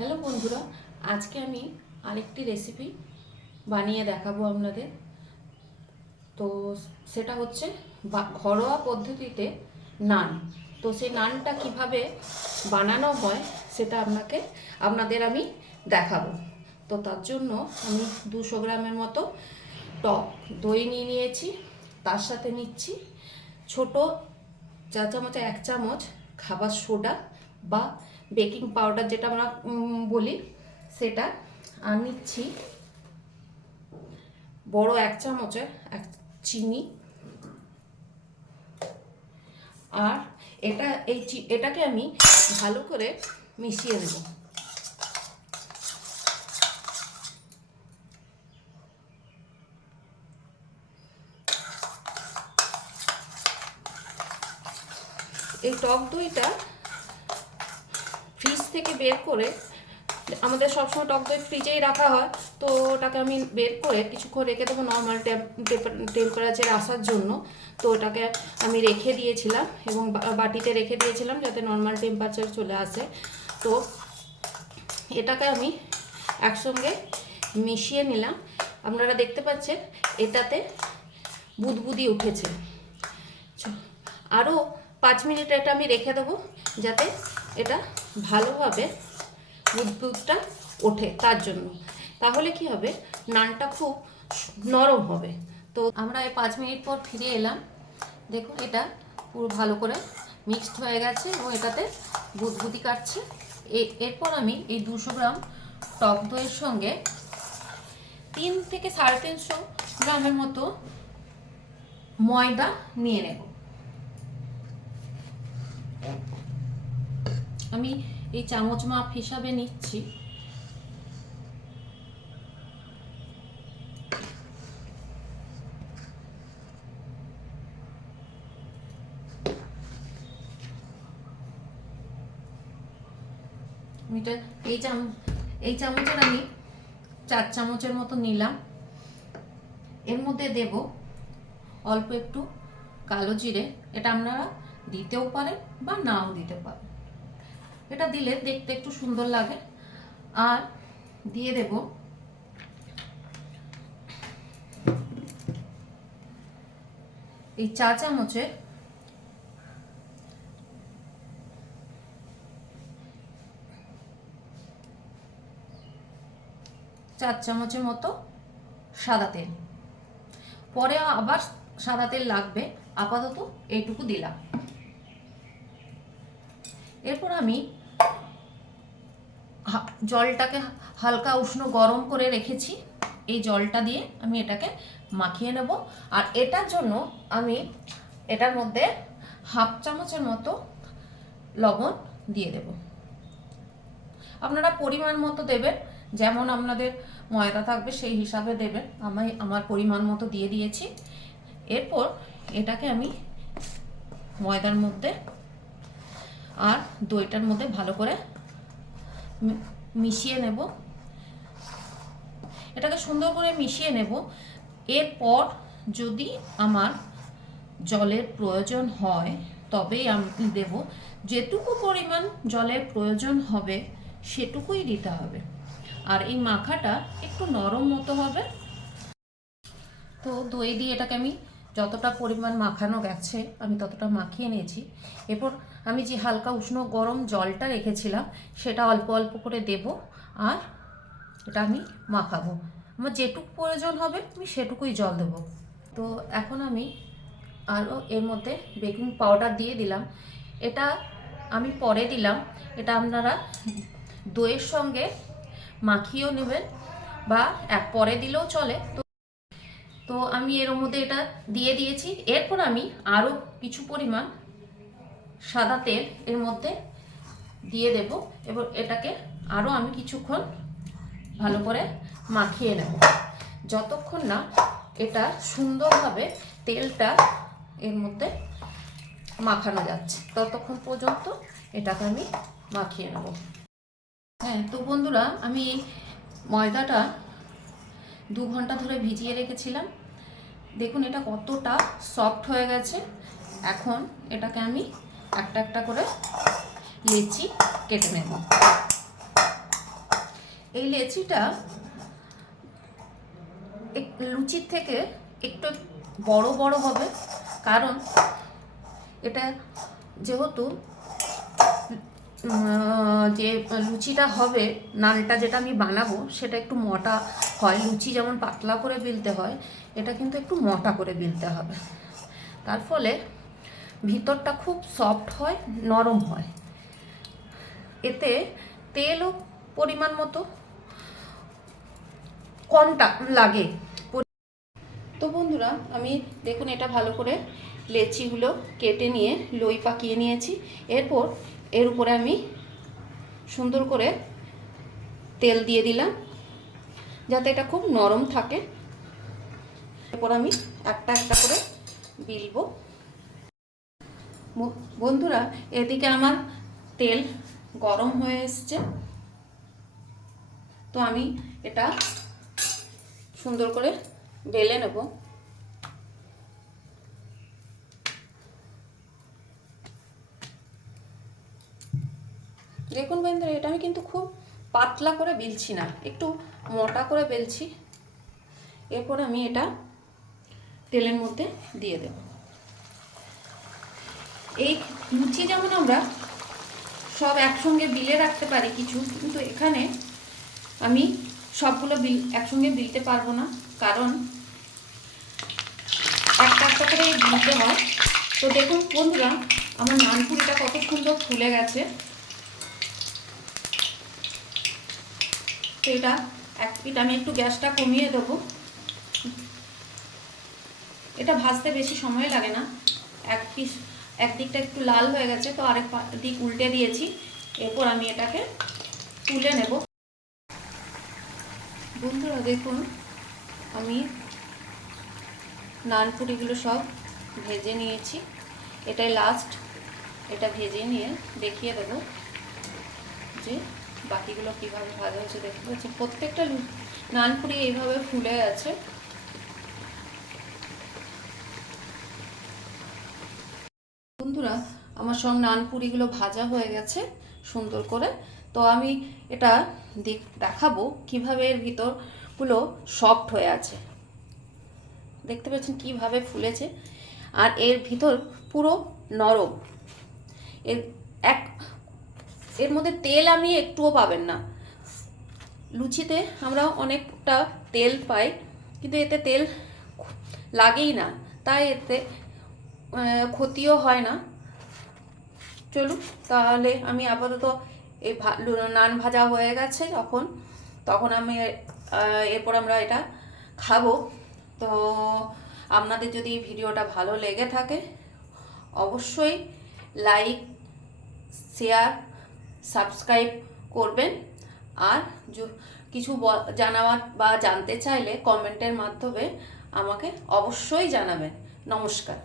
Hello বন্ধুরা, আজকে আমি আরেকটি রেসিপি বানিয়ে দেখাবো আপনাদের। তো সেটা হচ্ছে ঘরোয়া পদ্ধতিতে নান। তো সেই নানটা কীভাবে বানানো হয় সেটা আপনাকে, আপনাদের আমি দেখাবো। তো তার জন্য আমি দুশো গ্রামের মতো টক, দই নিয়ে নিয়েছি, তার সাথে নিচ্ছি ছোট চা চামচে এক চামচ খাবার সোডা বা বেকিং পাউডার যেটা আমরা বলি, সেটা নিচ্ছি বড় এক চামচের এক চিনি। আর এটা, এই এটাকে আমি ভালো করে মিশিয়ে নেব। এই টক দইটা থেকে বের করে আমাদের সবসময় টক দই ফ্রিজেই রাখা হয়। তো ওটাকে আমি বের করে কিছুক্ষণ রেখে দেবো নর্মাল টেম্পারেচার আসার জন্য। তো ওটাকে আমি রেখে দিয়েছিলাম এবং বাটিতে রেখে দিয়েছিলাম যাতে নর্মাল টেম্পারেচার চলে আসে। তো এটাকে আমি একসঙ্গে মিশিয়ে নিলাম। আপনারা দেখতে পাচ্ছেন, এটাতে বুদবুদি উঠেছে। আরও পাঁচ মিনিট এটা আমি রেখে দেবো যাতে এটা ভালোভাবে বুদবুদটা ওঠে তার জন্য। তাহলে কি হবে? নানটা খুব নরম হবে। তো আমরা এই পাঁচ মিনিট পর ফিরে এলাম। দেখুন, এটা পুরো ভালো করে মিক্সড হয়ে গেছে এবং এটাতে বুদবুদি কাটছে। এরপর আমি এই দুশো গ্রাম টক দইয়ের সঙ্গে তিন থেকে সাড়ে তিনশো গ্রামের মতো ময়দা নিয়ে নেব। আমি এই চামচ মাপ হিসাবে নিচ্ছি। এই চাম এই চামচের আমি চার চামচের মতো নিলাম। এর মধ্যে দেব অল্প একটু কালো জিরে। এটা আপনারা দিতেও পারেন বা নাও দিতে পারেন। এটা দিলে দেখতে একটু সুন্দর লাগে। আর দিয়ে দেব এই চা চামচে চার চামচের মতো সাদা তেল। পরে আবার সাদা তেল লাগবে, আপাতত এইটুকু দিলাম। এরপর আমি জলটাকে হালকা উষ্ণ গরম করে রেখেছি। এই জলটা দিয়ে আমি এটাকে মাখিয়ে নেব। আর এটার জন্য আমি এটার মধ্যে হাফ চামচের মতো লবণ দিয়ে দেব। আপনারা পরিমাণ মতো দেবেন। যেমন আপনাদের ময়দা থাকবে সেই হিসাবে দেবেন। আমি আমার পরিমাণ মতো দিয়ে দিয়েছি। এরপর এটাকে আমি ময়দার মধ্যে আর দইটার মধ্যে ভালো করে মিশিয়ে নেব। এটাকে সুন্দর করে মিশিয়ে নেব। এরপর যদি আমার জলের প্রয়োজন হয়, তবেই আমি দেব। যেটুকু পরিমাণ জলের প্রয়োজন হবে, সেটুকুই দিতে হবে। আর এই মাখাটা একটু নরম মতো হবে। তো দই দিয়ে এটাকে আমি যতটা পরিমাণ মাখানো গেছে, আমি ততটা মাখিয়ে নিয়েছি। এরপর আমি যে হালকা উষ্ণ গরম জলটা রেখেছিলাম, সেটা অল্প অল্প করে দেব আর এটা আমি মাখাবো। আমার যেটুকু প্রয়োজন হবে, আমি সেটুকুই জল দেব। তো এখন আমি আরও এর মধ্যে বেকিং পাউডার দিয়ে দিলাম। এটা আমি পরে দিলাম। এটা আপনারা দইয়ের সঙ্গে মাখিয়েও নেবেন বা এক পরে দিলেও চলে। তো তো আমি এর মধ্যে এটা দিয়ে দিয়েছি। এরপর আমি আরও কিছু পরিমাণ সাদা তেল এর মধ্যে দিয়ে দেব এবং এটাকে আরও আমি কিছুক্ষণ ভালো করে মাখিয়ে নেব। যতক্ষণ না এটা সুন্দরভাবে তেলটা এর মধ্যে মাখানো যাচ্ছে, ততক্ষণ পর্যন্ত এটাকে আমি মাখিয়ে নেব। হ্যাঁ তো বন্ধুরা, আমি ময়দাটা দু ঘণ্টা ধরে ভিজিয়ে রেখেছিলাম। দেখুন এটা কতটা সফট হয়ে গেছে। এখন এটাকে আমি একটা একটা করে লেচি কেটে নেব। এই লেচিটা লুচির থেকে একটু বড় বড় হবে। কারণ এটা যেহেতু যে লুচিটা হবে নানটা যেটা আমি বানাবো, সেটা একটু মোটা হয়। লুচি যেমন পাতলা করে বেলতে হয়, এটা কিন্তু একটু মোটা করে বেলতে হবে। তার ফলে ভিতরটা খুব সফট হয়, নরম হয়। এতে তেলও পরিমাণ মতো কমটা লাগে। তো বন্ধুরা, আমি দেখুন এটা ভালো করে লেচিগুলো কেটে নিয়ে, লই পাকিয়ে নিয়েছি। এরপর এর উপরে আমি সুন্দর করে তেল দিয়ে দিলাম, যাতে এটা খুব নরম থাকে। এরপর আমি একটা একটা করে বিলবো। বন্ধুরা, এদিকে আমার তেল গরম হয়ে এসছে। তো আমি এটা সুন্দর করে বেলে নেব। দেখুন বন্ধুরা, এটা আমি কিন্তু খুব পাতলা করে বেলছি না, একটু মোটা করে বেলছি। এরপর আমি এটা তেলের মধ্যে দিয়ে দেব। এই লুচি যেমন আমরা সব একসঙ্গে বিলে রাখতে পারি কিছু, কিন্তু এখানে আমি সবগুলো বিল একসঙ্গে বিলতে পারব না, কারণ একটা একটা করে দিতে হয়। তো দেখুন বন্ধুরা, আমার নানপুরিটা কত সুন্দর ফুলে গেছে। এটা এক পিট আমি একটু গ্যাসটা কমিয়ে দেবো। এটা ভাজতে বেশি সময় লাগে না। এক পিস একদিকটা একটু লাল হয়ে গেছে, তো আরেক দিক উল্টে দিয়েছি। এরপর আমি এটাকে তুলে নেব। বন্ধুরা, দেখুন, আমি নানপুরিগুলো সব ভেজে নিয়েছি। এটাই লাস্ট এটা ভেজে নিয়ে দেখিয়ে দেবো যে বাকিগুলো কীভাবে ভাজা হয়েছে দেখতে পাচ্ছি। প্রত্যেকটা নানপুরি এইভাবে ফুলে আছে। বন্ধুরা, আমার সব নানপুরিগুলো ভাজা হয়ে গেছে সুন্দর করে। তো আমি এটা দেখ, দেখাবো কীভাবে এর ভিতরগুলো সফট হয়ে আছে। দেখতে পাচ্ছেন কীভাবে ফুলেছে। আর এর ভিতর পুরো নরম। এর এক এর মধ্যে তেল আপনি একটুও পাবেন না। লুচিতে আমরা অনেকটা তেল পাই, কিন্তু এতে তেল লাগেই না, তাই এতে ক্ষতিও হয় না। চলুন, তাহলে আমি আপাতত এই নান ভাজা হয়ে গেছে যখন, তখন আমি এরপর আমরা এটা খাব। তো আপনাদের যদি ভিডিওটা ভালো লেগে থাকে, অবশ্যই লাইক, শেয়ার সাবস্ক্রাইব করবেন। আর কিছু জানাবার বা জানতে চাইলে কমেন্টের মাধ্যমে আমাকে অবশ্যই জানাবেন। নমস্কার।